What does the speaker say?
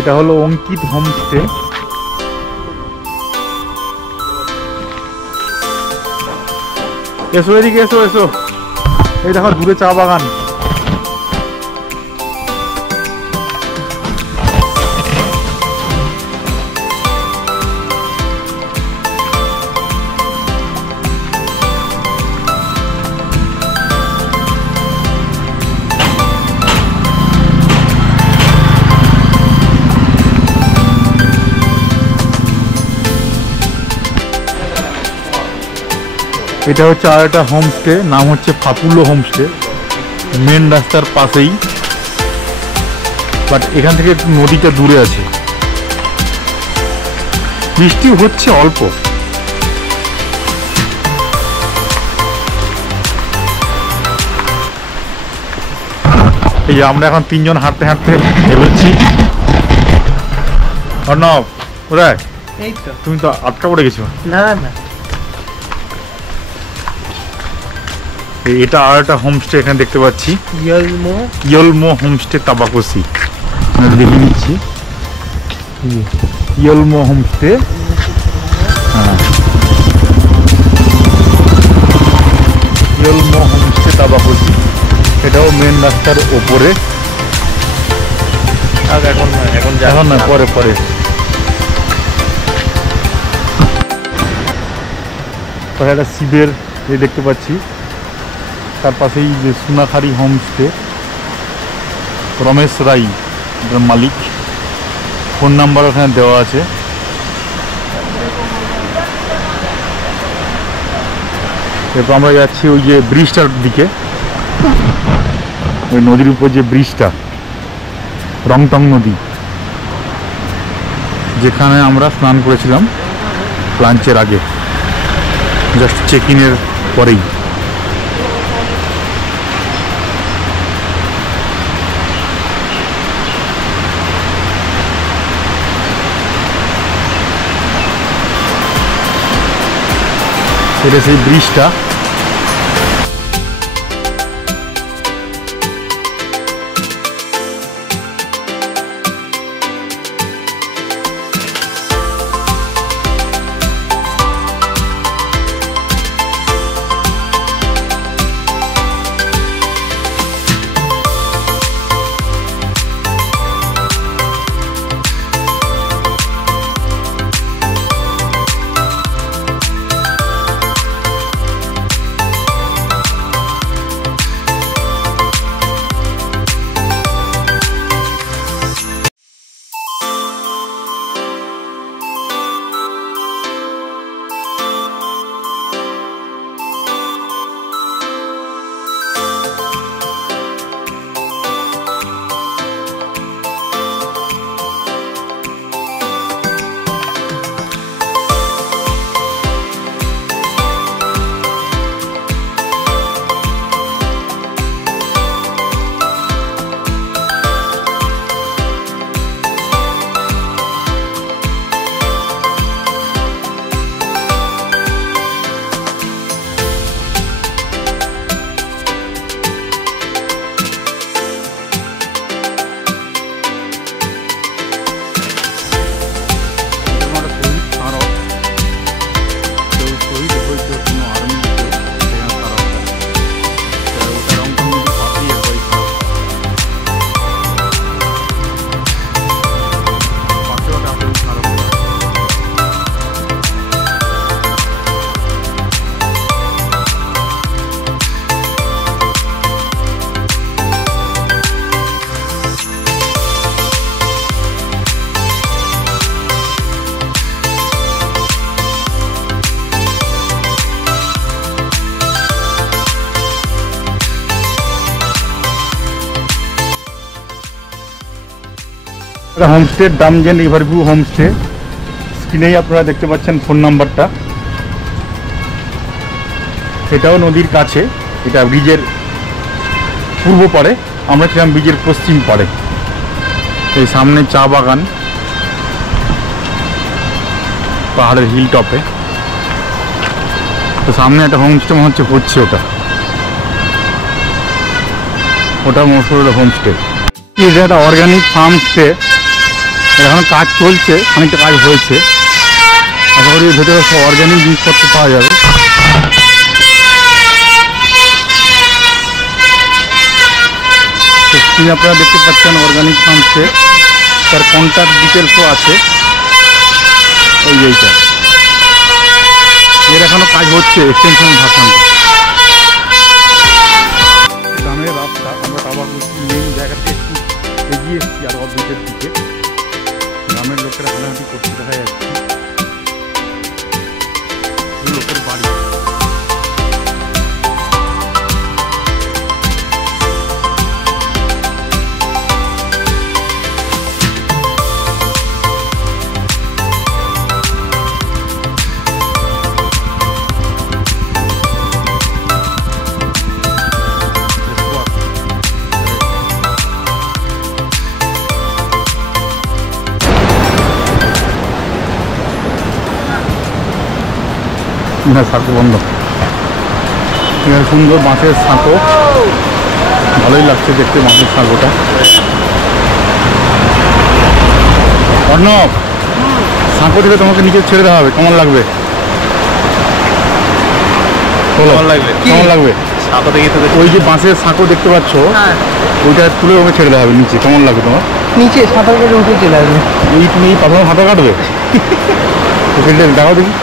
এটা হলো অঙ্কিত হোমস্টে। এসো এদিকে, এসো এসো। এই দেখো দূরে চা বাগান। এটা হচ্ছে আর একটা হোমস্টে, নাম হচ্ছে ফাপুলো হোমস্টে, মেন রাস্তার পাশেই, বাট এখান থেকে নদীটা দূরে আছে। বৃষ্টি হচ্ছে অল্প। এই যে আমরা এখন তিনজন হাঁটতে হাঁটতে এগোচ্ছি। অর্ণব কোথায়? এই তো। তুমি তো আটকা পড়ে গেছো। না না, এটা আর একটা হোমস্টে এখানে দেখতে পাচ্ছি, ইয়লমো হোমস্টে তাবাকোসি। দেখে নিচ্ছি ইয়লমো হোমস্টে। হ্যাঁ, ইয়লমো হোমস্টে তাবাকোসি। এটাও মেন রাস্তার ওপরে। এখন না, পরে পরে। একটা শিবের দেখতে পাচ্ছি, তার পাশেই যে সোনাখারি হোমস্টে, রমেশ রাই মালিক। ফোন নাম্বার ওখানে দেওয়া আছে। এরপর আমরা যাচ্ছি ওই যে ব্রিজটার দিকে, ওই নদীর উপর যে ব্রিজটা, রংটং নদী, যেখানে আমরা স্নান করেছিলাম লাঞ্চের আগে, জাস্ট চেক ইনের পরেই। এটা সেই ব্রিজটা। Homestay Damjen riverview homestay. স্ক্রিনেই আপনারা দেখতে পাচ্ছেন ফোন নাম্বারটা। এটাও নদীর কাছে, এটা ব্রিজের পূর্ব পাড়ে, আমরা ছিলাম ব্রিজের পশ্চিম পাড়ে। এই সামনে চা বাগান, পাহাড়ের হিল টপে। তো সামনে একটা হোমস্টে মনে হচ্ছে ওটা মোস্ট হোমস্টে। এটা একটা অর্গানিক ফার্ম স্টে। এখন কাজ চলছে, খানিকটা কাজ হয়েছে। আশা করি ভেতরে সব অর্গ্যানিক জিনিসপত্র পাওয়া যাবে। স্ক্রিনে আপনারা দেখতে পাচ্ছেন অর্গ্যানিক ফার্মসে তার কন্ট্যাক্ট ডিটেলসও আছে। ওই এইটা এর এখনো কাজ হচ্ছে, এক্সটেনশন ভার্সনটা। গ্রামের রাস্তা, আমরা টাবাগুলো মেন জায়গা থেকে একটু এগিয়ে এসেছি আর অর্ধেকের দিকে। গ্রামের লোকেরা হানাহাটি করতে দেখা যাচ্ছে। লোকের বাড়ি না, সাঁকো বন্ধ। এখানে সুন্দর বাঁশের সাঁকো, ভালোই লাগছে দেখতে বাঁশের সাঁকোটা। অর্ণব, সাঁকো থেকে তোমাকে নিচে ছেড়ে দেওয়া হবে, কেমন লাগবে? কেমন লাগবে? ওই যে বাঁশের সাঁকো দেখতে পাচ্ছ, ওইটা তুলে ওকে ছেড়ে দেওয়া হবে নিচে, কেমন লাগবে তোমার? নিচে সাঁতার কেটে উঠে চলে আসবে। এই তুমি এই পাথর হাঁটা কাটবে? দেখাও দেখি।